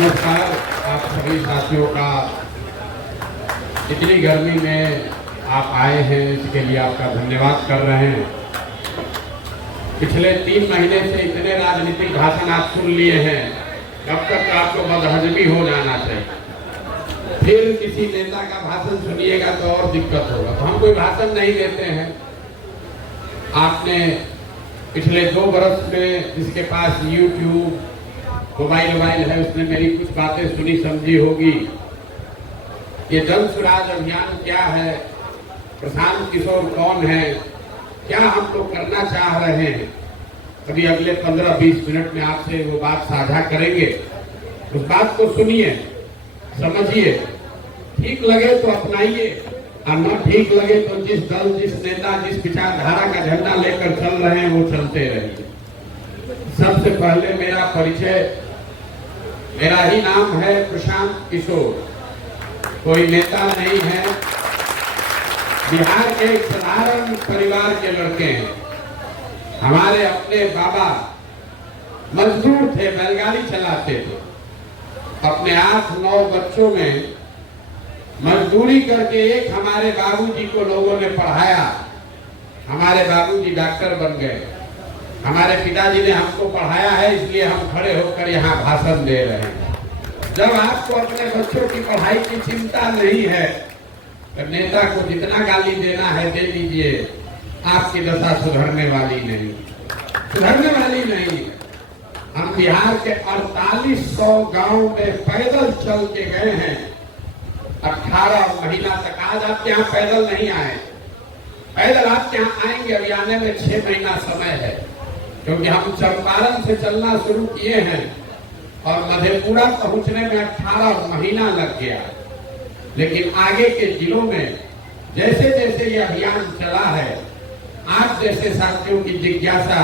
नमस्कार आप सभी साथियों का। इतनी गर्मी में आप आए हैं, इसके लिए आपका धन्यवाद कर रहे हैं। पिछले 3 महीने से इतने राजनीतिक भाषण आप सुन लिए हैं, कब तक आपको बदहजमी हो जाना चाहिए। फिर किसी नेता का भाषण सुनिएगा तो और दिक्कत होगा। तो हम कोई भाषण नहीं देते हैं। आपने पिछले 2 वर्ष में जिसके पास YouTube मोबाइल है, उसने मेरी कुछ बातें सुनी समझी होगी। ये जन सुराज अभियान क्या है, प्रशांत किशोर कौन है, क्या हम लोग करना चाह रहे हैं, अभी अगले 15-20 मिनट में आपसे वो बात साझा करेंगे। उस बात को सुनिए, समझिए, ठीक लगे तो अपनाइए और न ठीक लगे तो जिस दल, जिस नेता, जिस विचारधारा का झंडा लेकर चल रहे हैं वो चलते रहिए। सबसे पहले मेरा परिचय, मेरा ही नाम है प्रशांत किशोर, कोई नेता नहीं है। बिहार के एक साधारण परिवार के लड़के हैं। हमारे अपने बाबा मजदूर थे, बैलगाड़ी चलाते थे। अपने 8-9 बच्चों में मजदूरी करके एक हमारे बाबूजी को लोगों ने पढ़ाया। हमारे बाबूजी डॉक्टर बन गए। हमारे पिताजी ने हमको पढ़ाया है, इसलिए हम खड़े होकर यहाँ भाषण दे रहे हैं। जब आपको अपने बच्चों की पढ़ाई की चिंता नहीं है तो नेता को जितना गाली देना है दे दीजिए, आपकी दशा सुधरने वाली नहीं, सुधरने वाली नहीं। हम बिहार के 4800 गांव में पैदल चल के गए हैं 18 महीना तक। आज आपके यहाँ पैदल नहीं आए, पैदल आपके यहाँ आएंगे। अभी आने में 6 महीना समय है, क्योंकि हम चंपारण से चलना शुरू किए हैं और मधेपुरा पहुंचने में 18 महीना लग गया। लेकिन आगे के जिलों में जैसे जैसे ये अभियान चला है, आप जैसे साथियों की जिज्ञासा,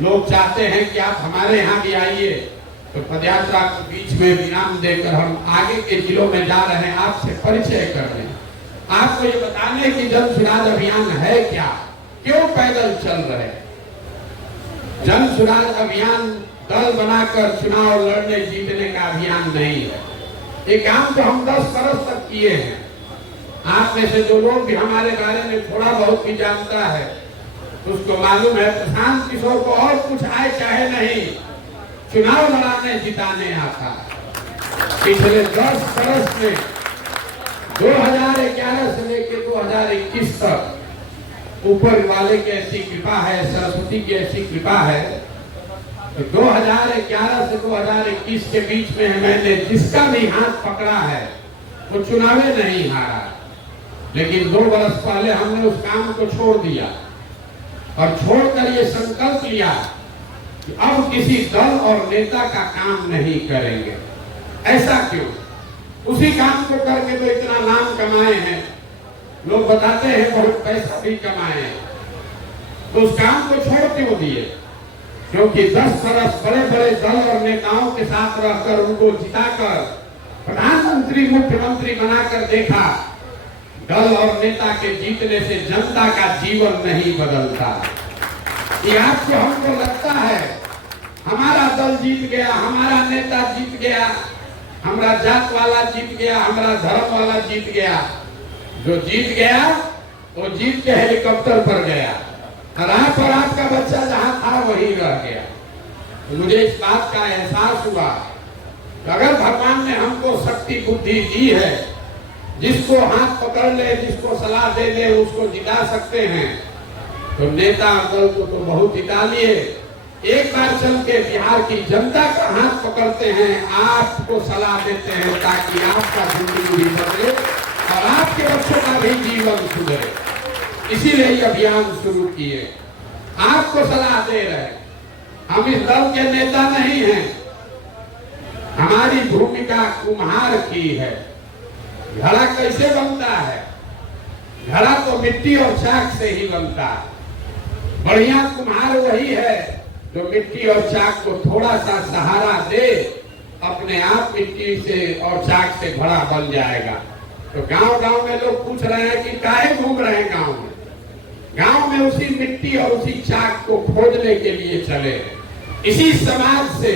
लोग चाहते हैं कि आप हमारे यहाँ भी आइए, तो पदयात्रा के बीच में विराम देकर हम आगे के जिलों में जा रहे हैं आपसे परिचय करने, आपको ये बताने की जन सुराज अभियान है क्या, क्यों पैदल चल रहे हैं। जन सुराज अभियान दल बनाकर चुनाव लड़ने जीतने का अभियान नहीं है। ये काम तो हम 10 वर्ष तक किए हैं। आप में से जो लोग भी हमारे बारे में थोड़ा बहुत भी जानता है, उसको मालूम है प्रशांत किशोर को और कुछ आए चाहे नहीं, चुनाव लड़ाने जिताने आता। पिछले 10 वर्ष में 2011 से लेकर 2021 तक ऊपर वाले की ऐसी कृपा है, सरस्वती की ऐसी कृपा है, तो 2011 से 2021 के बीच में मैंने जिसका भी हाथ पकड़ा है वो चुनावे नहीं हारा। लेकिन 2 वर्ष पहले हमने उस काम को छोड़ दिया और छोड़कर ये संकल्प लिया कि अब किसी दल और नेता का काम नहीं करेंगे। ऐसा क्यों? उसी काम को करके तो इतना नाम कमाए हैं, लोग बताते हैं बहुत पैसा भी कमाए हैं। तो उस काम को छोड़ क्यों दिए? क्योंकि 10 वर्ष बड़े बड़े दल और नेताओं के साथ रहकर उनको जिताकर प्रधानमंत्री, मुख्यमंत्री बनाकर देखा, दल और नेता के जीतने से जनता का जीवन नहीं बदलता। ये आपको हमको लगता है हमारा दल जीत गया, हमारा नेता जीत गया, हमारा जात वाला जीत गया, हमारा धर्म वाला जीत गया। जो जीत गया वो जीत के हेलीकॉप्टर पर गया और आपका बच्चा जहां था वहीं रह गया। तो मुझे इस बात का एहसास हुआ कि अगर भगवान ने हमको शक्ति बुद्धि दी है, जिसको हाथ पकड़ ले, जिसको सलाह दे दे, उसको जिता सकते हैं, तो नेता दल को तो बहुत जिता लिए। एक बार चल के बिहार की जनता का हाथ पकड़ते हैं, आपको सलाह देते हैं ताकि आपका जिंदगी भी बदले और आपके बच्चों का भी जीवन सुधरे। इसीलिए ये अभियान शुरू किए, आपको सलाह दे रहे हैं। हम इस दल के नेता नहीं हैं, हमारी भूमिका कुम्हार की है। घड़ा कैसे बनता है? घड़ा तो मिट्टी और चाक से ही बनता है। बढ़िया कुम्हार वही है जो मिट्टी और चाक को थोड़ा सा सहारा दे, अपने आप मिट्टी से और चाक से घड़ा बन जाएगा। तो गांव गांव में लोग पूछ रहे हैं कि काहे घूम रहे हैं गांव में? गांव में उसी मिट्टी और उसी चाक को खोजने के लिए चले। इसी समाज से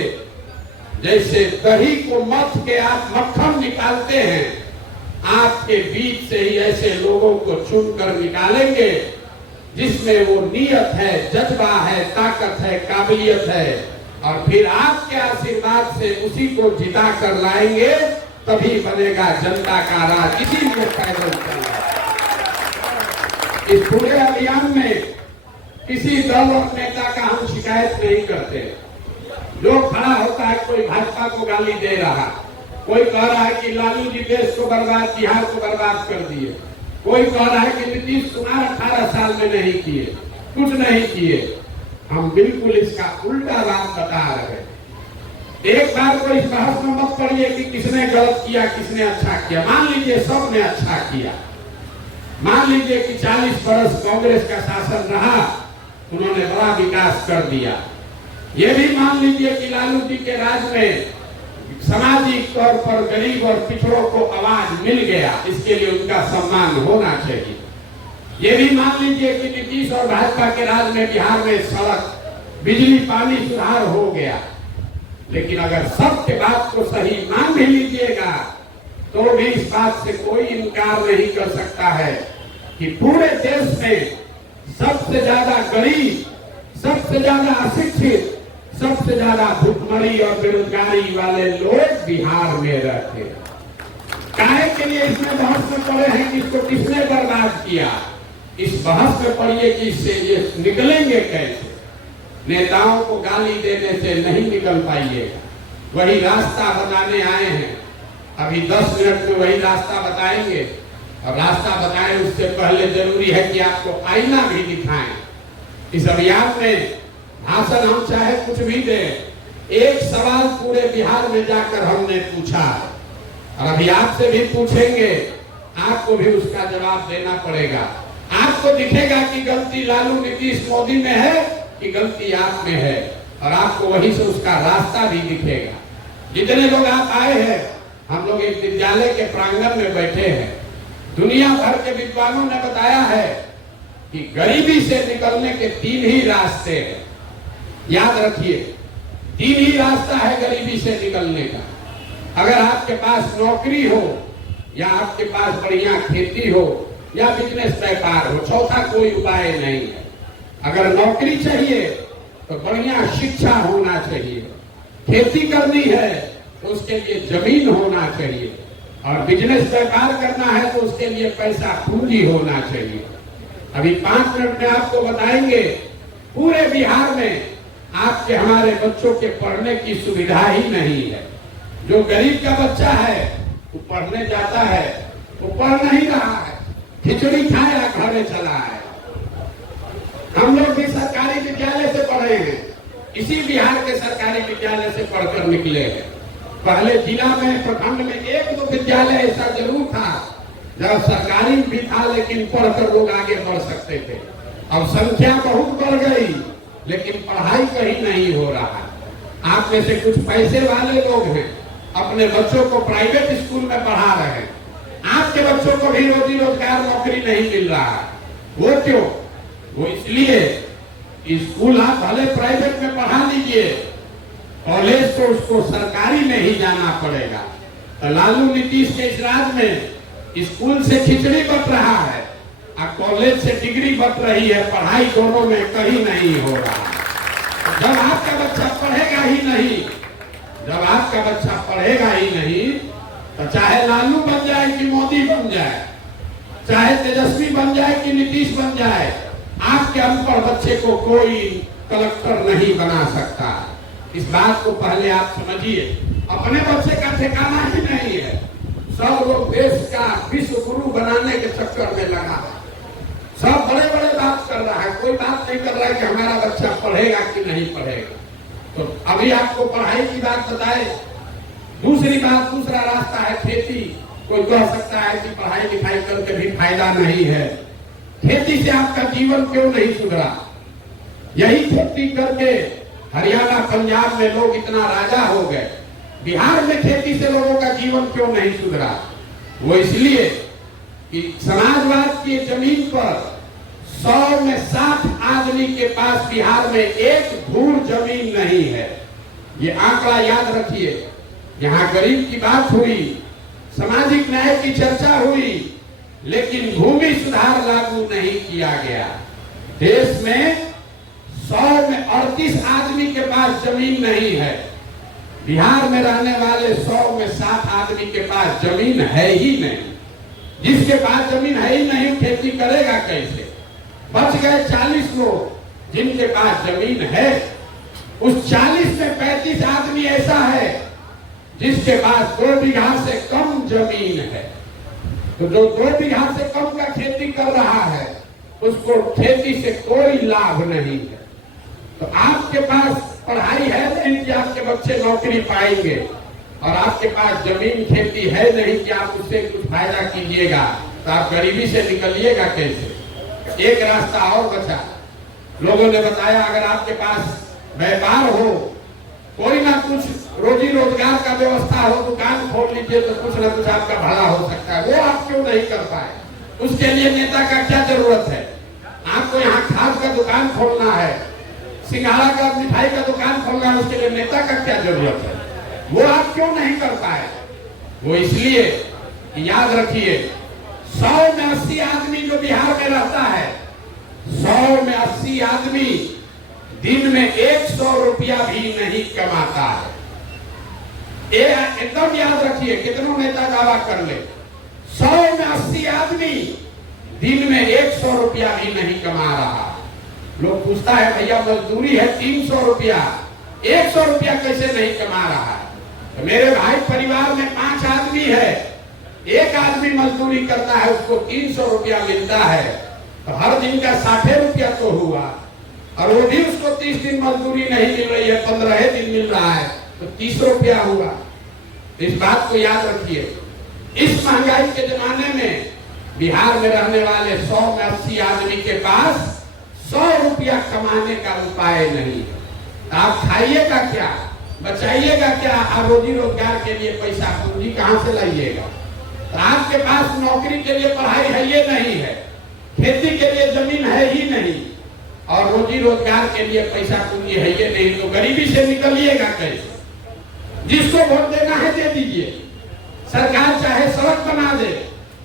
जैसे दही को मथ के आप मक्खन निकालते हैं, आपके बीच से ही ऐसे लोगों को चुनकर निकालेंगे जिसमें वो नियत है, जज्बा है, ताकत है, काबिलियत है, और फिर आपके आशीर्वाद से उसी को जिता कर लाएंगे, तभी बनेगा जनता का राज। इसीलिए पैदल चल रहा है। इस पूरे अभियान में किसी दल और नेता का हम शिकायत नहीं करते। जो खड़ा होता है, कोई भाजपा को गाली दे रहा, कोई कह रहा है कि लालू जी देश को बर्बाद, बिहार को बर्बाद कर दिए, कोई कह रहा है कि नीतीश कुमार 18 साल में नहीं किए, कुछ नहीं किए। हम बिल्कुल इसका उल्टा बात बता रहे हैं। एक बार को इस बहस में मत पड़िए कि किसने गलत किया, किसने अच्छा किया। मान लीजिए सबने अच्छा किया, मान लीजिए कि 40 वर्ष कांग्रेस का शासन रहा, उन्होंने बड़ा विकास कर दिया। ये भी मान लीजिए कि लालू जी के राज में सामाजिक तौर पर गरीब और पिछड़ों को आवाज मिल गया, इसके लिए उनका सम्मान होना चाहिए। ये भी मान लीजिए कि नीतीश और भाजपा के राज में बिहार में सड़क, बिजली, पानी सुधार हो गया। लेकिन अगर सबके बात को सही मान भी लीजिएगा तो भी इस बात से कोई इनकार नहीं कर सकता है कि पूरे देश में सबसे ज्यादा गरीब, सबसे ज्यादा अशिक्षित, सबसे ज्यादा भुखमरी और बेरोजगारी वाले लोग बिहार में रहते हैं। काहे के लिए इसमें बहस में पड़े हैं कि इसको किसने बर्बाद किया? इस बहस में पड़िए कि इससे ये निकलेंगे कैसे। नेताओं को गाली देने से नहीं निकल पाइएगा, वही रास्ता बताने आए हैं। अभी 10 मिनट में वही रास्ता बताएंगे, और रास्ता बताएं उससे पहले जरूरी है कि आपको आईना भी दिखाएं। इस अभियान में भाषण हम चाहे कुछ भी दें, एक सवाल पूरे बिहार में जाकर हमने पूछा, और अभी आपसे भी पूछेंगे, आपको भी उसका जवाब देना पड़ेगा। आपको दिखेगा कि गलती लालू, नीतीश, मोदी में है कि गलती आप में है, और आपको वहीं से उसका रास्ता भी दिखेगा। जितने लोग आप आए हैं, हम लोग एक विद्यालय के प्रांगण में बैठे हैं। दुनिया भर के विद्वानों ने बताया है कि गरीबी से निकलने के 3 ही रास्ते हैं। याद रखिए, 3 ही रास्ता है गरीबी से निकलने का। अगर आपके पास नौकरी हो, या आपके पास बढ़िया खेती हो, या बिजनेस व्यापार हो, चौथा कोई उपाय नहीं है। अगर नौकरी चाहिए तो बढ़िया शिक्षा होना चाहिए, खेती करनी है तो उसके लिए जमीन होना चाहिए, और बिजनेस व्यापार करना है तो उसके लिए पैसा पूंजी होना चाहिए। अभी 5 मिनट में आपको बताएंगे, पूरे बिहार में आपके हमारे बच्चों के पढ़ने की सुविधा ही नहीं है। जो गरीब का बच्चा है वो पढ़ने जाता है, वो पढ़ नहीं रहा है, खिचड़ी खाया घरे चला है। हम लोग भी सरकारी विद्यालय से पढ़े हैं, इसी बिहार के सरकारी विद्यालय से पढ़कर निकले हैं। पहले जिला में, प्रखंड में 1-2 विद्यालय ऐसा जरूर था जब सरकारी भी था, लेकिन पढ़कर लोग आगे बढ़ सकते थे। अब संख्या बहुत बढ़ गई, लेकिन पढ़ाई कहीं नहीं हो रहा। आप में से कुछ पैसे वाले लोग हैं, अपने बच्चों को प्राइवेट स्कूल में पढ़ा रहे हैं। आपके बच्चों को भी रोजी रोजगार, नौकरी नहीं मिल रहा। वो क्यों? वो इसलिए स्कूल आप भले प्राइवेट में पढ़ा लीजिए, कॉलेज तो उसको सरकारी में ही जाना पड़ेगा। तो लालू नीतीश के इस राज में स्कूल से खिचड़ी बट रहा है और कॉलेज से डिग्री बट रही है, पढ़ाई दोनों में कहीं नहीं हो रहा। जब आपका बच्चा पढ़ेगा ही नहीं, जब आपका बच्चा पढ़ेगा ही नहीं, तो चाहे लालू बन जाए कि मोदी बन जाए, चाहे तेजस्वी बन जाए कि नीतीश बन जाए, आपके अनपढ़ बच्चे को कोई कलेक्टर नहीं बना सकता। इस बात को पहले आप समझिए। अपने बच्चे का ठिकाना ही नहीं है। सब लोग देश का विश्व गुरु बनाने के चक्कर में लगा है। सब बड़े बड़े बात कर रहा है, कोई बात नहीं कर रहा है कि हमारा बच्चा पढ़ेगा कि नहीं पढ़ेगा। तो अभी आपको पढ़ाई की बात बताए। दूसरी बात, दूसरा रास्ता है खेती। कोई कह सकता है कि पढ़ाई लिखाई करके भी फायदा नहीं है। खेती से आपका जीवन क्यों नहीं सुधरा? यही खेती करके हरियाणा, पंजाब में लोग इतना राजा हो गए, बिहार में खेती से लोगों का जीवन क्यों नहीं सुधरा? वो इसलिए कि समाजवाद की जमीन पर 100 में 60 आदमी के पास बिहार में एक धूर जमीन नहीं है। ये आंकड़ा याद रखिए। यहाँ गरीब की बात हुई, सामाजिक न्याय की चर्चा हुई, लेकिन भूमि सुधार लागू नहीं किया गया। देश में 100 में 38 आदमी के पास जमीन नहीं है। बिहार में रहने वाले 100 में 7 आदमी के पास जमीन है ही नहीं। जिसके पास जमीन है ही नहीं, खेती करेगा कैसे? बच गए 40 लोग जिनके पास जमीन है। उस 40 में 35 आदमी ऐसा है जिसके पास 2 बीघा से कम जमीन है। तो जो 2 बीघा से कम का खेती कर रहा है, उसको खेती से कोई लाभ नहीं है। तो आपके पास पढ़ाई है नहीं कि आपके बच्चे नौकरी पाएंगे, और आपके पास जमीन खेती है नहीं कि आप उससे कुछ फायदा कीजिएगा, तो आप गरीबी से निकलिएगा कैसे? एक रास्ता और बचा। लोगों ने बताया अगर आपके पास व्यापार हो, कोई ना कुछ रोजी रोजगार का व्यवस्था हो, दुकान खोल लीजिए तो कुछ ना कुछ आपका भला हो सकता है। वो आप क्यों नहीं कर पाए? उसके लिए नेता का क्या जरूरत है? आपको यहाँ खाद का दुकान खोलना है, सिंघाड़ा का, मिठाई का दुकान खोलना है, उसके लिए नेता का क्या जरूरत है? वो आप क्यों नहीं कर पाए? वो इसलिए याद रखिए, 100 में 80 आदमी जो बिहार में रहता है, 100 में 80 आदमी दिन में 100 रुपया भी नहीं कमाता है। ये एकदम याद रखिए, कितनों नेता दावा कर ले, 100 में 80 आदमी दिन में 100 रुपया भी नहीं कमा रहा। लोग पूछता है भैया मजदूरी है 300 रुपया, 100 रुपया कैसे नहीं कमा रहा है? तो मेरे भाई परिवार में 5 आदमी है, एक आदमी मजदूरी करता है, उसको 300 रुपया मिलता है, तो हर दिन का 60 रुपया तो हुआ, और वो भी उसको 30 दिन मजदूरी नहीं मिल रही है, 15 दिन मिल रहा है, तो 30 रुपया हुआ। इस बात को याद रखिए। इस महंगाई के जमाने में बिहार में रहने वाले 100 में 80 आदमी के पास 100 रुपया कमाने का उपाय नहीं है। आप खाइएगा क्या, बचाइएगा क्या? आप रोजी रोजगार के लिए पैसा पूंजी कहां से लाइएगा? तो आपके पास नौकरी के लिए पढ़ाई है ये नहीं है, खेती के लिए जमीन है ही नहीं, और रोजी रोजगार के लिए पैसा पूंजी है ये नहीं, तो गरीबी से निकलिएगा कैसे? जिसको वोट देना है दे दीजिए। सरकार चाहे सड़क बना दे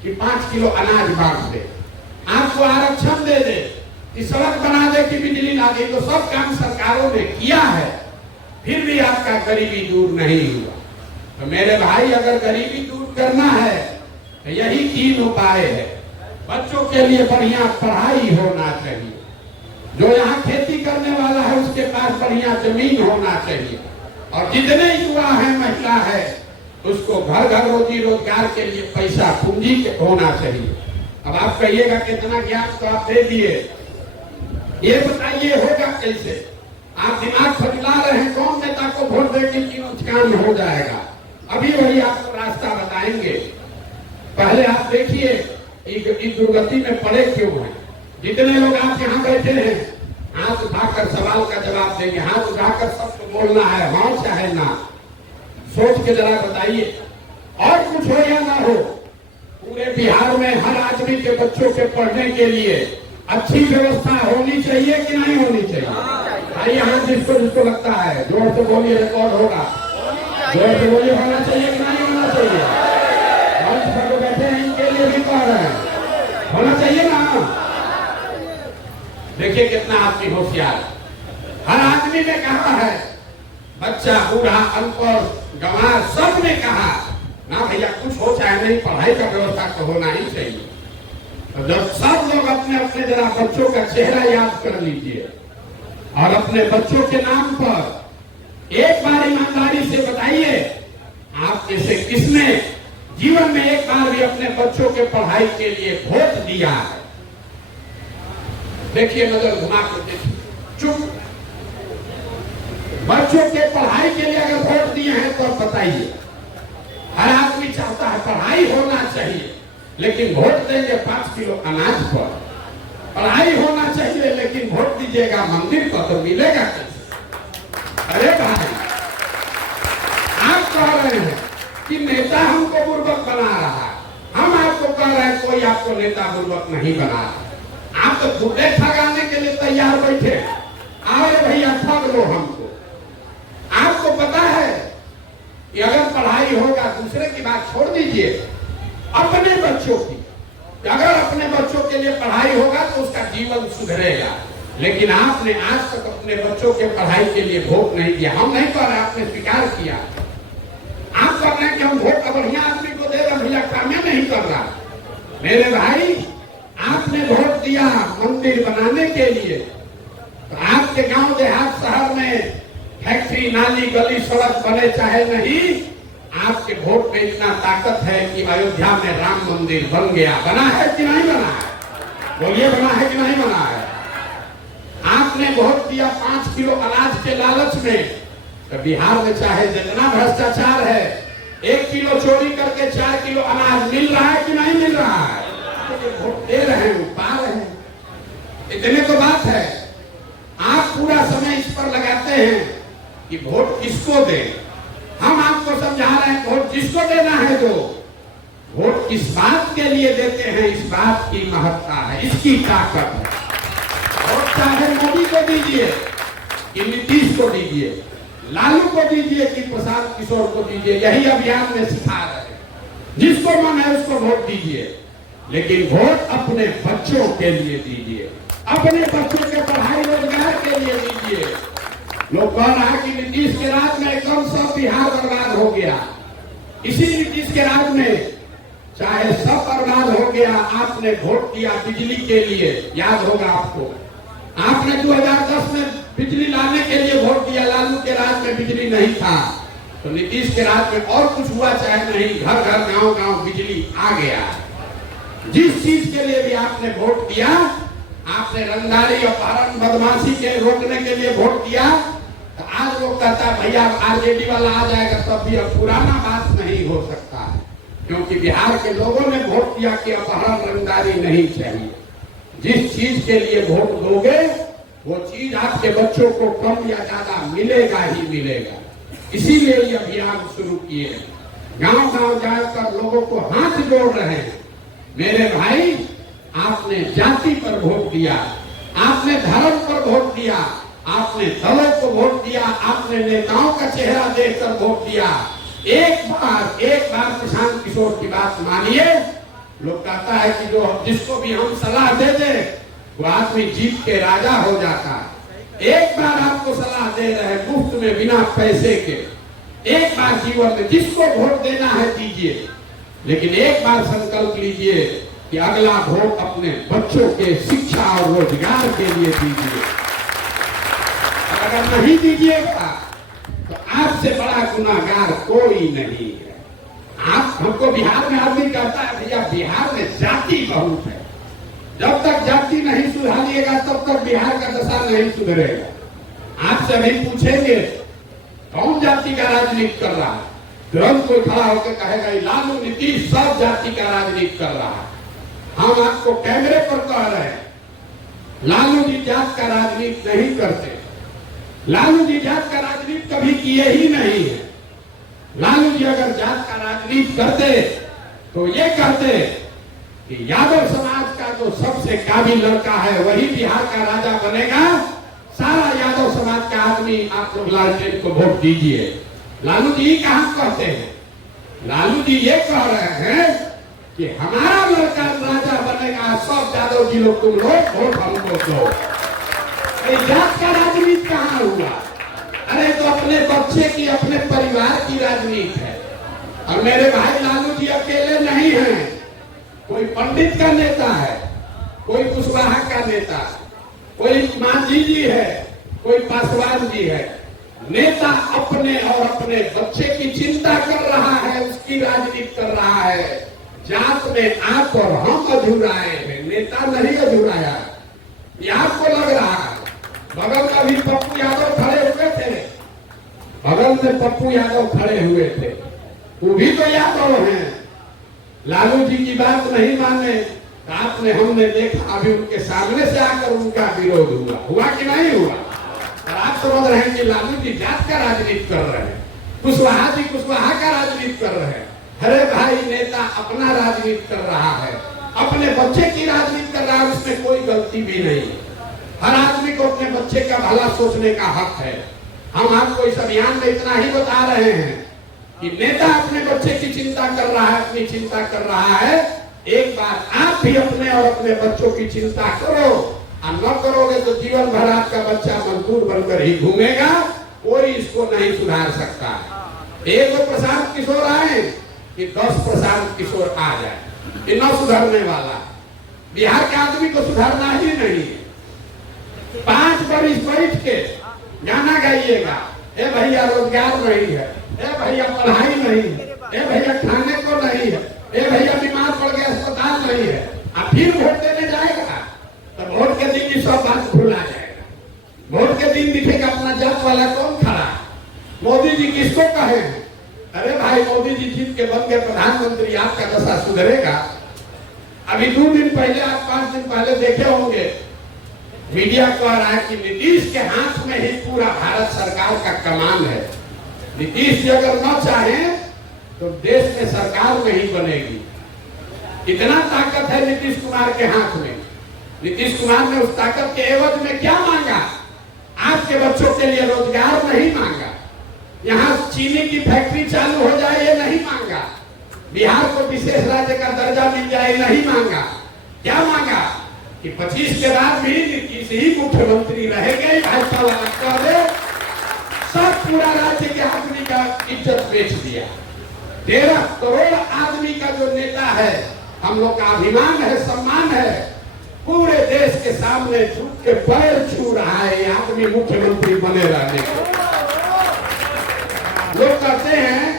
कि 5 किलो अनाज बांट दे, आपको आरक्षण दे दे कि सड़क बना दे कि बिजली ला दे, तो सब काम सरकारों ने किया है, फिर भी आपका गरीबी दूर नहीं हुआ। तो मेरे भाई, अगर गरीबी दूर करना है तो यही 3 उपाय है। बच्चों के लिए बढ़िया पढ़ाई होना चाहिए, जो यहाँ खेती करने वाला है उसके पास बढ़िया जमीन होना चाहिए, और जितने युवा है, महिला है, उसको घर घर रोजी रोजगार के लिए पैसा पूंजी होना चाहिए। अब आप कहिएगा कितना ज्ञान तो आप दे दिए, ये बताइए होगा कैसे? आप दिमाग फटला रहे हैं, कौन नेता को वोट देके काम हो जाएगा? अभी वही आपको रास्ता बताएंगे। पहले आप देखिए इस दुर्गति में पड़े क्यों हैं। जितने लोग आप यहाँ बैठे हैं, हाथ उठाकर सवाल का जवाब देंगे, हाथ उठाकर सबको बोलना है, हाँ चाहे ना। सोच के जरा बताइए, और कुछ हो या ना हो, पूरे बिहार में हर आदमी के बच्चों के पढ़ने के लिए अच्छी व्यवस्था होनी चाहिए कि नहीं होनी चाहिए? भाई यहाँ जिसको जिसको लगता है जोर से बोलिए, रिकॉर्ड होगा। जोर से बोलिए, होना चाहिए कि नहीं होना चाहिए? मंच पर जो बैठे हैं इनके लिए भी कह रहे हैं, होना चाहिए ना। देखिए कितना आदमी होशियार, हर आदमी ने कहा है, बच्चा, बूढ़ा, अनपढ़, गंवार, सब ने कहा ना भैया कुछ हो चाहे नहीं, पढ़ाई का व्यवस्था तो होना ही चाहिए। तो जब सब लोग अपने अपने जरा बच्चों का चेहरा याद कर लीजिए, और अपने बच्चों के नाम पर एक बार ईमानदारी से बताइए, आप में से किसने जीवन में एक बार भी अपने बच्चों के पढ़ाई के लिए वोट दिया है? देखिए, नजर घुमा कर देखिए, चुप। बच्चों के पढ़ाई के लिए अगर वोट दिए हैं तो बताइए। हर आदमी चाहता है पढ़ाई होना चाहिए, लेकिन वोट देंगे 5 किलो अनाज पर। पढ़ाई होना चाहिए लेकिन वोट दीजिएगा मंदिर पर, तो मिलेगा कैसे? अरे भाई, आप कह रहे हैं कि नेता हमको बुर्बक बना रहा है, हम आपको कह रहे हैं कोई आपको नेता बुर्बक नहीं बना रहा। आप तो झूठे ठगाने के लिए तैयार बैठे, आओ भैया ठग लो हमको। आपको कि अगर पढ़ाई होगा, दूसरे की बात छोड़ दीजिए, अपने बच्चों की, अगर अपने बच्चों के लिए पढ़ाई होगा तो उसका जीवन सुधरेगा। लेकिन आपने आज तक अपने बच्चों के पढ़ाई के लिए वोट नहीं दिया। हम नहीं कर रहे, आपने स्वीकार किया। आप कर रहे हैं कि हम वोट बढ़िया आदमी को दे रहे, भैया कामयाब नहीं कर रहा। मेरे भाई, आपने वोट दिया मंदिर बनाने के लिए, तो आपके गांव देहात शहर में फैक्ट्री, नाली, गली, सड़क बने चाहे नहीं, आपके वोट में इतना ताकत है कि अयोध्या में राम मंदिर बन गया। बना है कि नहीं बना है? बोलिए, बना है कि नहीं बना है? आपने वोट दिया 5 किलो अनाज के लालच में, तो बिहार में चाहे जितना भ्रष्टाचार है, 1 किलो चोरी करके 4 किलो अनाज मिल रहा है कि नहीं मिल रहा है? तो वोट दे रहे हैं, पा रहे हैं, इतने तो बात है। आप पूरा समय इस पर लगाते हैं कि वोट किसको दें। हम आपको समझा रहे हैं वोट जिसको देना है दो। वोट किस बात के लिए देते हैं, इस बात की महत्ता है, इसकी ताकत है। वोट चाहे मोदी को दीजिए कि नीतीश को दीजिए, लालू को दीजिए कि प्रशांत किशोर को दीजिए, यही अभियान में सिखा रहे हैं। जिसको मन है उसको वोट दीजिए, लेकिन वोट अपने बच्चों के लिए दीजिए, अपने बच्चों के पढ़ाई रोजगार के लिए दीजिए। लोग कह रहा है कि नीतीश के राज में एकदम सब बिहार बर्बाद हो गया। इसी नीतीश के राज में चाहे सब बर्बाद हो गया, आपने वोट दिया बिजली के लिए, याद होगा आपको। आपने 2010 में बिजली लाने के लिए वोट दिया, लालू के राज में बिजली नहीं था, तो नीतीश के राज में और कुछ हुआ चाहे नहीं, घर घर गांव गांव बिजली आ गया। जिस चीज के लिए भी आपने वोट दिया, आपने रंगदारी, अपहरण, बदमाशी के रोकने के लिए वोट दिया, तो आज लोग कहता है भैया आरजेडी वाला आ जाएगा तब भी। अब पुराना बात नहीं हो सकता है, क्योंकि बिहार के लोगों ने वोट दिया कि अपहरण, रंगदारी नहीं चाहिए। जिस चीज के लिए वोट दोगे वो चीज आपके बच्चों को कम या ज्यादा मिलेगा ही मिलेगा। इसीलिए ये अभियान शुरू किए, गांव गांव जाकर लोगों को हाथ जोड़ रहे हैं। मेरे भाई, आपने जाति पर वोट दिया, आपने धर्म पर वोट दिया, आपने दलों को वोट दिया, आपने नेताओं का चेहरा देखकर वोट दिया। एक बार प्रशांत किशोर की बात मानिए। लोग कहता है कि जो जिसको भी हम सलाह दे दे वो आदमी जीत के राजा हो जाता है। एक बार आपको सलाह दे रहे हैं मुफ्त में, बिना पैसे के। एक बार जीवन में जिसको वोट देना है दीजिए, लेकिन एक बार संकल्प लीजिए कि अगला वोट अपने बच्चों के शिक्षा और रोजगार के लिए दीजिए। अगर नहीं दीजिएगा तो आपसे बड़ा गुनाहगार कोई नहीं है। आप हमको बिहार में आदमी कहता है भैया बिहार में जाति बहुत है, जब तक जाति नहीं सुधारिएगा तब तक बिहार का दशा नहीं सुधरेगा। आपसे अभी पूछेंगे कौन जाति का राजनीति कर रहा है, तुरंत कोई खड़ा होकर कहेगा लालू, नीतीश सब जाति का राजनीति कर रहा है। हम आपको कैमरे पर कह रहे हैं लालू जी जात का राजनीति नहीं करते। लालू जी जात का राजनीति कभी किए ही नहीं है। लालू जी अगर जात का राजनीति करते तो ये कहते कि यादव समाज का जो सबसे काबिल लड़का है वही बिहार का राजा बनेगा। सारा यादव समाज का आदमी आप लोग लालटेन को वोट दीजिए। लालू जी कहां कहते हैं? लालू जी ये कह रहे हैं कि हमारा लड़का राजा बनेगा, सब यादव जी लोग तुम लोग वोट हमको दो। जात का राजनीति कहां हुआ? अरे तो अपने बच्चे की, अपने परिवार की राजनीति है। और मेरे भाई लालू जी अकेले नहीं हैं, कोई पंडित का नेता है, कोई कुशवाहा का नेता, कोई मांझी जी है, कोई पासवान जी है। नेता अपने और अपने बच्चे की चिंता कर रहा है, उसकी राजनीति कर रहा है। जात में आप और हम अधूराए हैं, नेता नहीं अधूराया। ये आपको लग रहा है। बगल में भी पप्पू यादव खड़े हुए थे, बगल में पप्पू यादव खड़े हुए थे, वो भी तो यादव हैं। लालू जी की बात नहीं माने तो आपने, हमने देखा अभी उनके सामने से आकर उनका विरोध हुआ कि नहीं हुआ? और आप समझ रहे हैं कि लालू जी जात का राजनीति कर रहे हैं, कुशवाहा जी कुशवाहा का राजनीति कर रहे हैं। अरे भाई, नेता अपना राजनीति कर रहा है, अपने बच्चे की राजनीति कर रहा है, उसमें कोई गलती भी नहीं है। हर आदमी को अपने बच्चे का भला सोचने का हक है। हम आपको इस अभियान में इतना ही बता रहे हैं कि नेता अपने बच्चे की चिंता कर रहा है, अपनी चिंता कर रहा है, एक बार आप भी अपने और अपने बच्चों की चिंता करो। और न करोगे तो जीवन भर आपका बच्चा मजदूर बनकर ही घूमेगा, कोई इसको नहीं सुधार सकता है। एक तो प्रशांत किशोर आए कि 10 प्रशांत किशोर आ जाए, ये न सुधरने वाला। बिहार के आदमी को सुधारना ही नहीं है। 5 बरिस बैठ के गाना गाइएगा, ए भैया रोजगार नहीं है, ए भैया पढ़ाई नहीं है, ए भैया खाने को नहीं है, ए भैया बीमार पड़ गया अस्पताल नहीं है। अब फिर वोट देने जाएगा तो वोट के दिन ये सब बात भूला जाएगा। वोट के दिन दिखेगा अपना जात वाला कौन खड़ा। मोदी जी किसको कहे? अरे भाई मोदी जी जीत के बन गए प्रधानमंत्री, आपका दशा सुधरेगा? अभी 2 दिन पहले, आप 5 दिन पहले देखे होंगे, मीडिया कह रहा है कि नीतीश के हाथ में ही पूरा भारत सरकार का कमान है। नीतीश जी अगर न चाहे तो देश में सरकार नहीं बनेगी। इतना ताकत है नीतीश कुमार के हाथ में। नीतीश कुमार ने उस ताकत के एवज में क्या मांगा? आपके बच्चों के लिए रोजगार नहीं मांगा, यहाँ चीनी की फैक्ट्री चालू हो जाए ये नहीं मांगा, बिहार को विशेष राज्य का दर्जा मिल जाए नहीं मांगा। क्या मांगा? कि 25 के बाद भी नीतीश ही मुख्यमंत्री रहेंगे। भाजपा वाला कह दे, सब पूरा राज्य के आदमी का इज्जत बेच दिया। 13 करोड़ आदमी का जो नेता है, हम लोग का अभिमान है, सम्मान है, पूरे देश के सामने झुक के पैर छू रहा है ये आदमी मुख्यमंत्री बने रहने को। लोग कहते हैं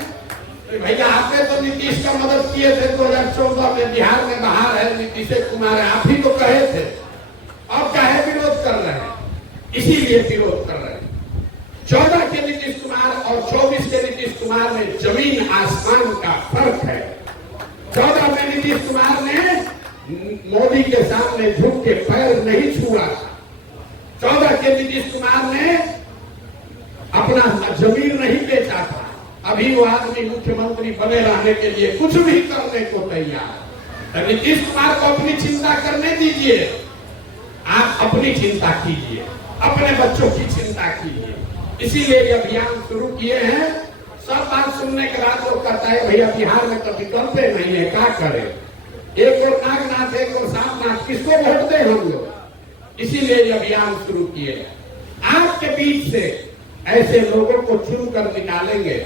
भैया आपने तो नीतीश का मदद किए थे 2014 में, बिहार में बाहर है नीतीश कुमार है, आप ही तो कहे थे, अब काहे विरोध कर रहे हैं? इसीलिए विरोध कर रहे हैं। 14 के नीतीश कुमार और 24 के नीतीश कुमार में जमीन आसमान का फर्क है। 14 में नीतीश कुमार ने मोदी के सामने झुक के पैर नहीं छुआ था। 14 के नीतीश कुमार ने अपना जमीन नहीं बेचा था। अभी वो आदमी मुख्यमंत्री बने रहने के लिए कुछ भी करने को तैयार है। नीतीश कुमार को अपनी चिंता करने दीजिए, आप अपनी चिंता कीजिए, अपने बच्चों की चिंता कीजिए। इसीलिए ये अभियान शुरू किए हैं। सब बात सुनने के बाद लोग कहता है भैया बिहार में तो विकल्प नहीं है, क्या करें? एक और नागनाथ, एक और सामनाथ, किसको वोट दें हम लोग? इसीलिए ये अभियान शुरू किए। आपके बीच से ऐसे लोगों को चुन कर निकालेंगे,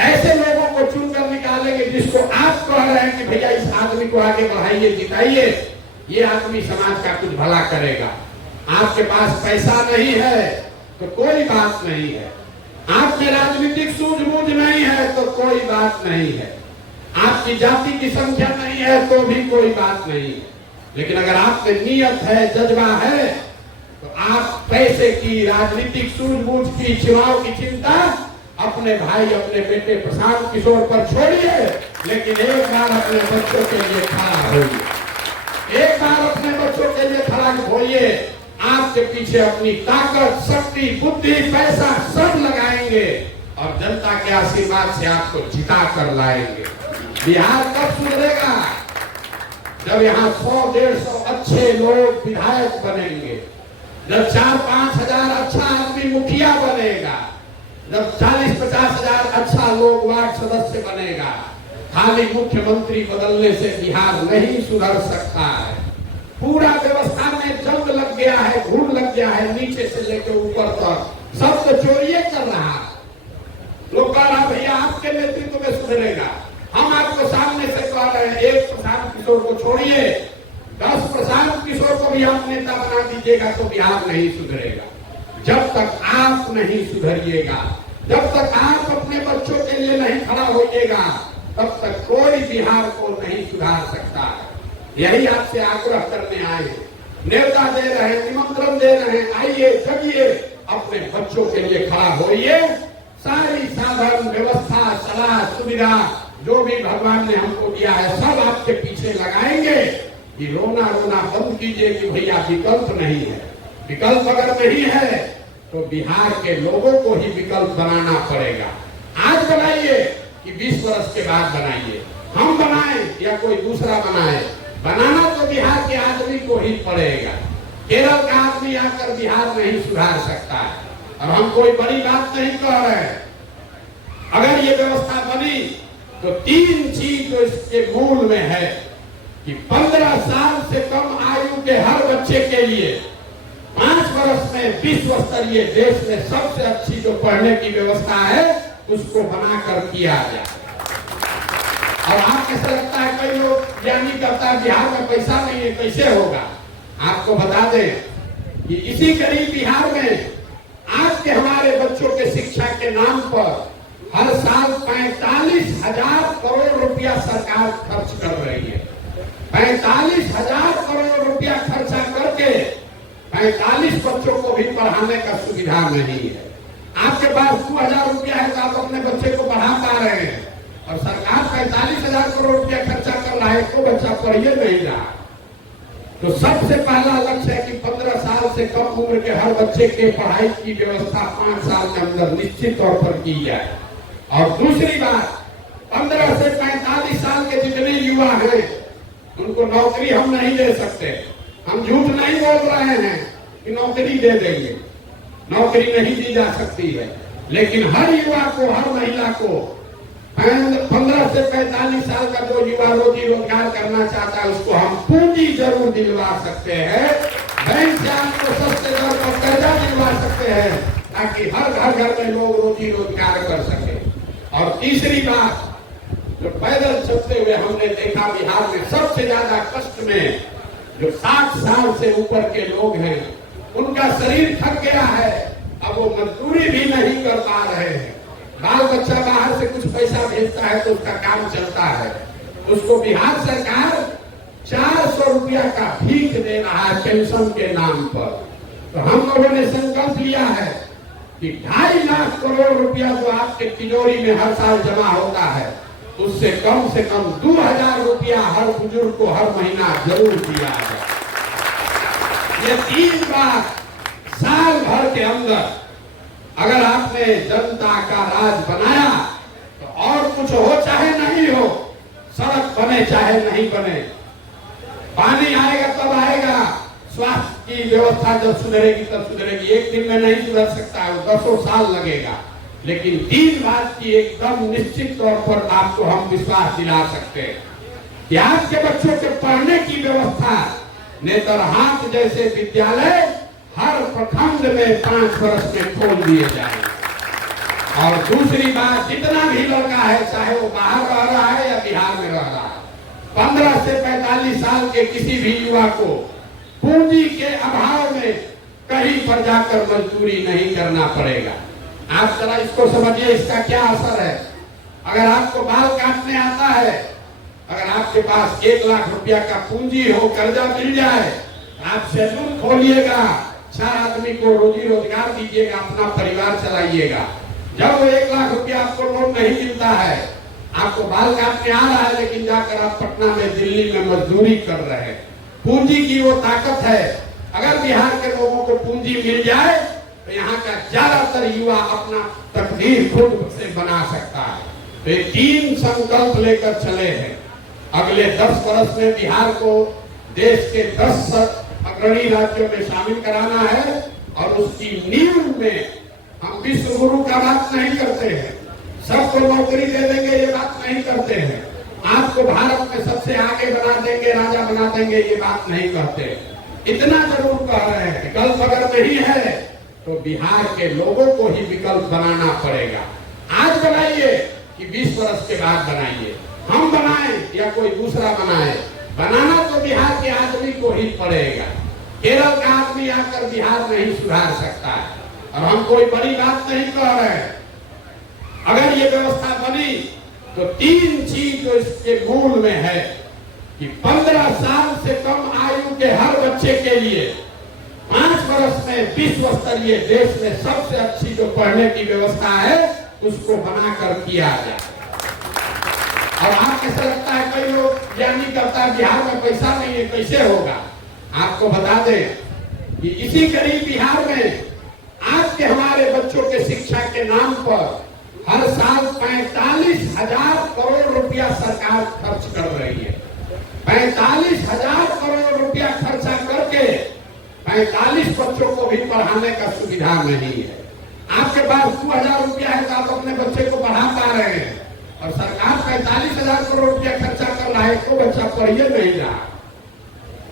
ऐसे लोगों को चुनकर निकालेंगे जिसको आप कह रहे हैं कि भैया इस आदमी को आगे बढ़ाइए, जिताइए, ये आदमी समाज का कुछ भला करेगा। आपके पास पैसा नहीं है तो कोई बात नहीं है, आप में राजनीतिक सूझबूझ नहीं है तो कोई बात नहीं है, आपकी जाति की संख्या नहीं है तो भी कोई बात नहीं है, लेकिन अगर आप में नियत है, जज्बा है, तो आप पैसे की, राजनीतिक सूझबूझ की, चुनाव की चिंता अपने भाई, अपने बेटे प्रशांत किशोर पर छोड़िए, लेकिन एक बार अपने बच्चों के लिए खड़ा होइए। एक बार अपने बच्चों के लिए खड़ा होइए। आपके पीछे अपनी ताकत, शक्ति, बुद्धि, पैसा सब लगाएंगे और जनता के आशीर्वाद से आपको जिता कर लाएंगे। बिहार कब सुधरेगा? जब यहाँ 100-150 अच्छे लोग विधायक बनेंगे, जब 4-5 हजार अच्छा आदमी मुखिया बनेगा, जब 40-50 हजार अच्छा लोग वार्ड सदस्य बनेगा। खाली मुख्यमंत्री बदलने से बिहार नहीं सुधर सकता है। पूरा व्यवस्था में जंग लग गया है, घून लग गया है, नीचे से लेकर ऊपर तक सब तो चोरिये कर रहा है। लोग कह रहा भैया आपके नेतृत्व में सुधरेगा। हम आपको सामने से कह रहे हैं, एक प्रशांत किशोर को छोड़िए, 10 प्रशांत किशोर को भी आप नेता बना दीजिएगा तो बिहार नहीं सुधरेगा। जब तक आप नहीं सुधरिएगा, जब तक आप अपने बच्चों के लिए नहीं खड़ा होइएगा, तब तक कोई बिहार को नहीं सुधार सकता है। यही आपसे आग्रह करने आए हैं, न्योता दे रहे हैं, निमंत्रण दे रहे हैं, आइए, जगिए, अपने बच्चों के लिए खड़ा होइए। सारी साधन, व्यवस्था, सलाह, सुविधा जो भी भगवान ने हमको दिया है सब आपके पीछे लगाएंगे। कि रोना रोना बंद कीजिए कि भैया विकल्प नहीं है। विकल्प अगर नहीं है तो बिहार के लोगों को ही विकल्प बनाना पड़ेगा। आज बनाइए कि 20 वर्ष के बाद बनाइए, हम बनाएं या कोई दूसरा बनाए, बनाना तो बिहार के आदमी को ही पड़ेगा। केरल का आदमी आकर बिहार नहीं सुधार सकता है। और हम कोई बड़ी बात नहीं कह रहे हैं। अगर ये व्यवस्था बनी तो 3 चीज जो इसके मूल में है कि 15 साल से कम आयु के हर बच्चे के लिए 5 वर्ष में विश्व स्तरीय देश में सबसे अच्छी जो पढ़ने की व्यवस्था है उसको बनाकर किया जाए। और आप कैसे लगता है, कई लोग ज्ञानी करता है बिहार में पैसा नहीं है, कैसे होगा? आपको बता दें कि इसी गरीब बिहार में आज के हमारे बच्चों के शिक्षा के नाम पर हर साल 45,000 करोड़ रुपया सरकार खर्च कर रही है। 45,000 करोड़ रुपया खर्चा करके 45 बच्चों को भी पढ़ाने का सुविधा नहीं है। आपके पास 2,000 रुपया है तो आप अपने बच्चे को पढ़ा पा रहे हैं, और सरकार 45,000 करोड़ रुपया खर्चा कर रहा है, तो बच्चा पढ़िए नहीं रहा। तो सबसे पहला लक्ष्य है कि 15 साल से कम उम्र के हर बच्चे के पढ़ाई की व्यवस्था 5 साल के अंदर निश्चित तौर पर की जाए। और दूसरी बात, 15 से 45 साल के जितने युवा हैं उनको नौकरी हम नहीं दे सकते। हम झूठ नहीं बोल रहे हैं कि नौकरी दे देंगे, नौकरी नहीं दी जा सकती है, लेकिन हर युवा को, हर महिला को 15 से 45 साल का जो युवा रोजी रोजगार करना चाहता है उसको हम पूंजी जरूर दिलवा सकते हैं। बैंक से आपको सस्ते दर पर कर्जा दिलवा सकते हैं ताकि हर घर में लोग रोजी रोजगार कर सके। और तीसरी बात, जो पैदल चलते हुए हमने देखा बिहार में सबसे ज्यादा कष्ट में जो 60 साल से ऊपर के लोग हैं, उनका शरीर थक गया है, अब वो मजदूरी भी नहीं कर पा रहे हैं। बाल बच्चा बाहर से कुछ पैसा भेजता है तो उसका काम चलता है, उसको बिहार सरकार 400 रुपया का भीख दे रहा है पेंशन के नाम पर। तो हम लोगों ने संकल्प लिया है कि 2.5 लाख करोड़ रुपया जो आपके तिजोरी में हर साल जमा होता है उससे कम 2,000 रुपया हर बुजुर्ग को हर महीना जरूर दिया है। ये 3 बार साल भर के अंदर अगर आपने जनता का राज बनाया तो और कुछ हो चाहे नहीं हो, सड़क बने चाहे नहीं बने, पानी आएगा तब आएगा, स्वास्थ्य की व्यवस्था जब सुधरेगी तब सुधरेगी। एक दिन में नहीं सुधर सकता है, 10 साल लगेगा, लेकिन 3 बात की एकदम निश्चित तौर पर आपको हम विश्वास दिला सकते हैं कि आपके बच्चों के पढ़ने की व्यवस्था नेतरहाट जैसे विद्यालय हर प्रखंड में 5 वर्ष में खोल दिए जाएंगे। और दूसरी बात, जितना भी लड़का है चाहे वो बाहर रह रहा है या बिहार में रह रहा है, 15 से 45 साल के किसी भी युवा को पूंजी के अभाव में कहीं पर जाकर मजदूरी नहीं करना पड़ेगा। आप जरा इसको समझिए, इसका क्या असर है। अगर आपको बाल काटने आता है, अगर आपके पास 1 लाख रुपया का पूंजी हो, कर्जा मिल जाए, आप सैलून खोलिएगा, 4 आदमी को रोजी रोजगार दीजिएगा, अपना परिवार चलाइएगा। जब वो 1 लाख रुपया आपको लोन नहीं मिलता है, आपको बाल काटने आ रहा है, लेकिन जाकर आप पटना में, दिल्ली में मजदूरी कर रहे हैं। पूंजी की वो ताकत है। अगर बिहार के लोगों को पूंजी मिल जाए तो यहाँ का ज्यादातर युवा अपना तकदीर खुद से बना सकता है। तो ये 3 संकल्प लेकर चले हैं। अगले 10 वर्ष में बिहार को देश के 10 अग्रणी राज्यों में शामिल कराना है, और उसकी नींव में हम विश्व गुरु का बात नहीं करते हैं, सबको नौकरी दे देंगे ये बात नहीं करते हैं, आपको भारत में सबसे आगे बना देंगे, राजा बना देंगे ये बात नहीं कहते। इतना जरूर कह रहे हैं, विकल्प अगर नहीं है तो बिहार के लोगों को ही विकल्प बनाना पड़ेगा। आज बनाइए कि 20 वर्ष के बाद बनाइए, हम बनाए या कोई दूसरा बनाए, बनाना तो बिहार के आदमी को ही पड़ेगा। केरल का आदमी आकर बिहार नहीं सुधार सकता है, और हम कोई बड़ी बात नहीं कह रहे हैं। अगर ये व्यवस्था बनी तो 3 चीज जो इसके मूल में है कि 15 साल से कम आयु के हर बच्चे के लिए 5 वर्ष में विश्व स्तरीय देश में सबसे अच्छी जो पढ़ने की व्यवस्था है उसको बनाकर किया जाए। और आप कैसे लगता है, कई लोग ज्ञानी करता है बिहार में पैसा नहीं है, कैसे होगा? आपको बता दें कि इसी गरीब बिहार में आज के हमारे बच्चों के शिक्षा के नाम पर हर साल 45,000 करोड़ रुपया सरकार खर्च कर रही है। 45,000 करोड़ रुपया खर्चा करके 45 बच्चों को भी पढ़ाने का सुविधा नहीं है। आपके पास 2000 रुपया है तो आप अपने बच्चे को पढ़ा पा रहे हैं, और सरकार 45,000 करोड़ रुपया खर्चा कर रहा है, तो बच्चा पढ़िए नहीं रहा।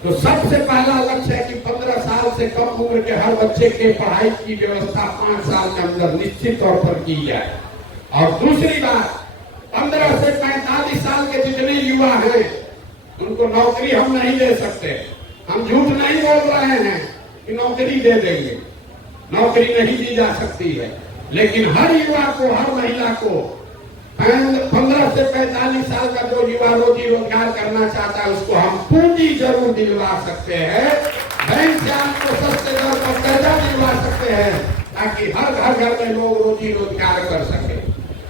तो सबसे पहला लक्ष्य है कि 15 साल से कम उम्र के हर बच्चे के पढ़ाई की व्यवस्था 5 साल के अंदर निश्चित तौर पर की जाए। और दूसरी बात, 15 से 45 साल के जितने युवा हैं उनको नौकरी हम नहीं दे सकते। हम झूठ नहीं बोल रहे हैं कि नौकरी दे देंगे, नौकरी नहीं दी जा सकती है, लेकिन हर युवा को, हर महिला को 15 से 45 साल का जो युवा रोजी रोजगार करना चाहता है उसको हम पूंजी जरूर दिलवा सकते हैं। बैंक से आपको सस्ते दर पर कर्जा दिलवा सकते हैं ताकि हर घर में लोग रोजी रोजगार कर सके।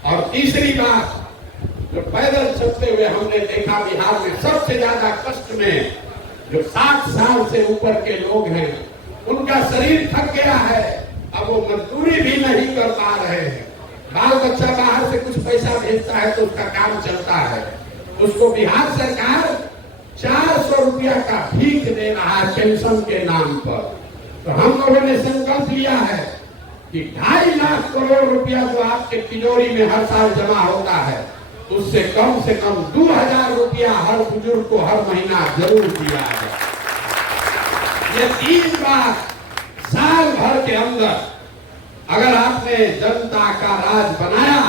और तीसरी बात, जो पैदल चलते हुए हमने देखा बिहार में सबसे ज्यादा कष्ट में जो 60 साल से ऊपर के लोग हैं, उनका शरीर थक गया है, अब वो मजदूरी भी नहीं कर पा रहे हैं। बाल बच्चा बाहर से कुछ पैसा भेजता है तो उसका काम चलता है, उसको बिहार सरकार 400 रुपया का भीख दे रहा है पेंशन के नाम पर। तो हम लोगों ने संकल्प लिया है कि 2.5 लाख करोड़ रुपया जो आपके तिजोरी में हर साल जमा होता है, उससे कम 2000 रुपया हर बुजुर्ग को हर महीना जरूर दिया जाए। ये 3 बात साल भर के अंदर अगर आपने जनता का राज बनाया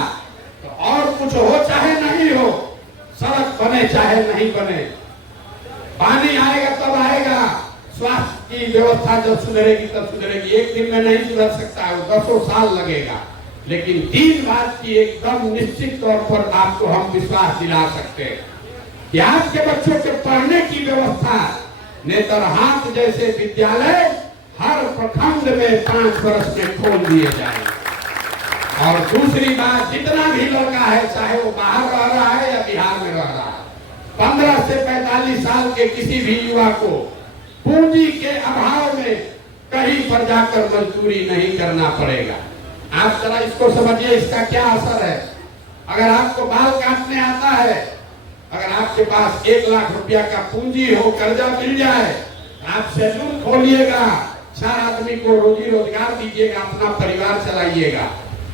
तो और कुछ हो चाहे नहीं हो, सड़क बने चाहे नहीं बने, पानी आएगा तब आएगा, स्वास्थ्य की व्यवस्था जब सुधरेगी तब सुधरेगी। एक दिन में नहीं सुधर सकता है, 10 साल लगेगा, लेकिन 3 बात की एकदम निश्चित तौर पर आपको हम विश्वास दिला सकते हैं कि आपके बच्चों के पढ़ने की व्यवस्था नेतरहाट जैसे विद्यालय हर प्रखंड में 5 वर्ष में खोल दिए जाएंगे। और दूसरी बात, जितना भी लड़का है चाहे वो बाहर रह रहा है या बिहार में रह रहा है, 15 से 45 साल के किसी भी युवा को पूंजी के अभाव में कहीं पर जाकर मजदूरी नहीं करना पड़ेगा। आप जरा इसको समझिए, इसका क्या असर है। अगर आपको बाल काटने आता है, अगर आपके पास 1 लाख रुपया का पूंजी हो, कर्जा मिल जाए, आप सैलून खोलिएगा, 4 आदमी को रोजी रोजगार दीजिएगा, अपना परिवार चलाइएगा।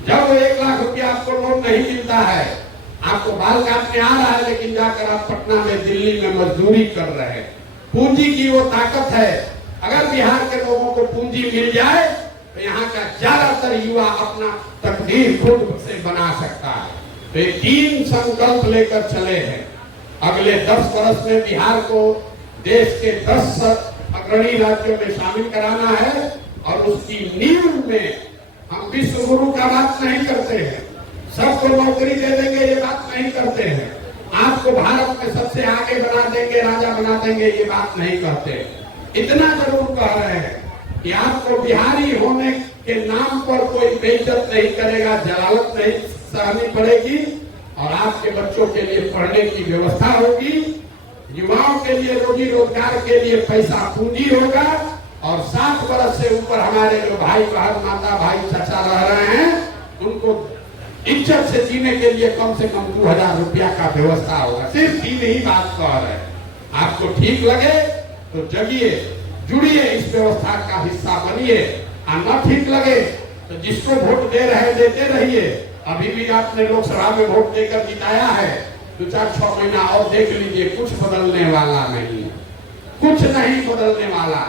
जब वो 1 लाख रुपया आपको लोन नहीं मिलता है, आपको बाल काटने आ रहा है, लेकिन जाकर आप पटना में, दिल्ली में मजदूरी कर रहे हैं। पूंजी की वो ताकत है। अगर बिहार के लोगों को पूंजी मिल जाए तो यहाँ का ज्यादातर युवा अपना तकदीर खुद से बना सकता है। तो ये 3 संकल्प लेकर चले हैं। अगले 10 वर्ष में बिहार को देश के 10 अग्रणी राज्यों में शामिल कराना है, और उसकी नींव में हम विश्व गुरु का बात नहीं करते हैं, सबको नौकरी दे देंगे ये बात नहीं करते हैं, आपको भारत में सबसे आगे बना देंगे, राजा बना देंगे ये बात नहीं कहते। इतना जरूर कह रहे हैं कि आपको बिहारी होने के नाम पर कोई बेइज्जत नहीं करेगा, जलालत नहीं सहनी पड़ेगी, और आपके बच्चों के लिए पढ़ने की व्यवस्था होगी, युवाओं के लिए रोजी रोजगार के लिए पैसा पूंजी होगा, और 60 वर्ष से ऊपर हमारे जो भाई बहन, माता भाई, चाचा रह रहे हैं, उनको इज्जत से जीने के लिए कम से कम 2000 रुपया का व्यवस्था होगा। सिर्फ 3 ही बात कह रहे हैं। आपको ठीक लगे तो जगिए, जुड़िए, इस व्यवस्था का हिस्सा बनिए, और न ठीक लगे तो जिसको वोट दे रहे देते रहिए। अभी भी आपने लोकसभा में वोट देकर जिताया है, 2-4-6 महीना और देख लीजिए, कुछ बदलने वाला नहीं, कुछ नहीं बदलने वाला।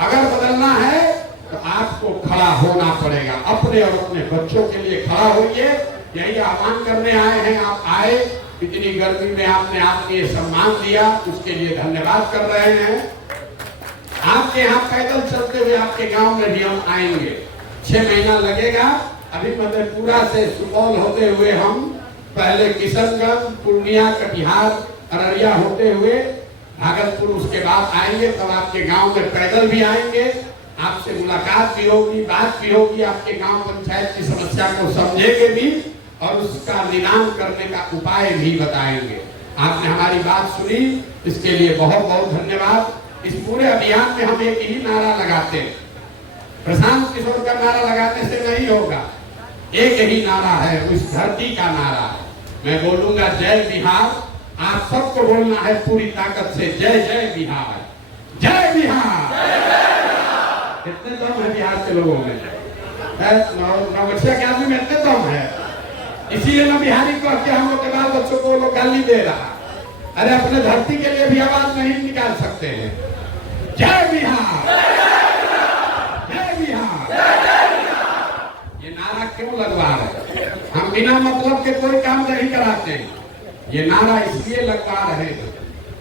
अगर बदलना है तो आपको खड़ा होना पड़ेगा, अपने और अपने बच्चों के लिए खड़ा होइए। यही आह्वान करने आए हैं। आप आए, इतनी गर्मी में आपने ये सम्मान दिया, उसके लिए धन्यवाद कर रहे हैं। आपके यहाँ पैदल चलते हुए आपके गांव में भी हम आएंगे, 6 महीना लगेगा। अभी मधेपुरा से सुपौल होते हुए हम पहले किशनगंज, पूर्णिया, कटिहार, अररिया होते हुए भागलपुर, उसके बाद आएंगे। तब आपके गांव में पैदल भी आएंगे, आपसे मुलाकात भी होगी, बात भी होगी, आपके गांव पंचायत की समस्या को समझेंगे भी, और उसका निदान करने का उपाय भी बताएंगे। आपने हमारी बात सुनी, इसके लिए बहुत बहुत धन्यवाद। इस पूरे अभियान में हम एक ही नारा लगाते हैं, प्रशांत किशोर का नारा लगाने से नहीं होगा, एक ही नारा है, उस धरती का नारा है। मैं बोलूंगा जय बिहार, आप सबको बोलना है पूरी ताकत से, जय जय बिहार, जय बिहार। कितने दम है बिहार के लोगों में? नवगछिया के आदमी में इतने दम है, इसीलिए ना बिहारी कह के हम लोग के बाल बच्चों को लोग गाली दे रहा। अरे अपने धरती के लिए भी आवाज नहीं निकाल सकते हैं। जय बिहार, जय बिहार। ये नारा क्यों लगवा रहे? हम बिना मतलब के कोई काम नहीं कराते। ये नारा इसलिए लगवा रहे हैं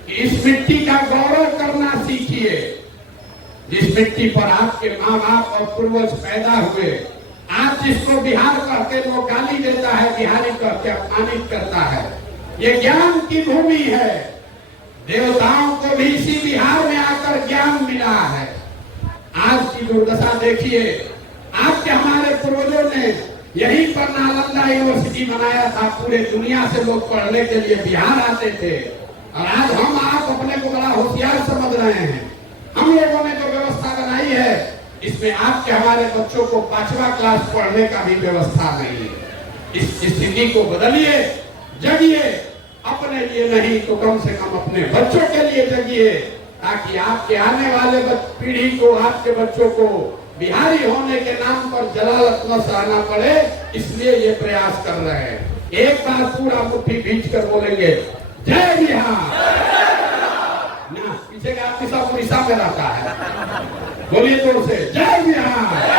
कि इस मिट्टी का गौरव करना सीखिए, जिस मिट्टी पर आपके माँ बाप और पूर्वज पैदा हुए। आज जिसको बिहार कहते लोग गाली देता है, बिहारी कहते अपमानित करता है। ये ज्ञान की भूमि है। देवताओं को भी इसी बिहार में आकर ज्ञान मिला है। आज की दुर्दशा देखिए, आपके हमारे पूर्वजों ने यहीं पर नालंदा यूनिवर्सिटी बनाया था। पूरे दुनिया से लोग पढ़ने के लिए बिहार आते थे। और आज हम आप अपने को बड़ा होशियार समझ रहे हैं। हम लोगों ने जो व्यवस्था बनाई है, इसमें आपके हमारे बच्चों को 5वां क्लास पढ़ने का भी व्यवस्था नहीं है। इस स्थिति को बदलिए, जगिए। अपने लिए नहीं तो कम से कम अपने बच्चों के लिए जगिए, ताकि आपके आने वाले पीढ़ी को, आपके बच्चों को बिहारी होने के नाम पर जलालत न सहना पड़े। इसलिए ये प्रयास कर रहे हैं। एक बार पूरा मुट्ठी भींच कर बोलेंगे जय बिहार। ना पीछे का आदमी सब उड़ीसा में रहता है, बोलिए जोर से जय बिहार।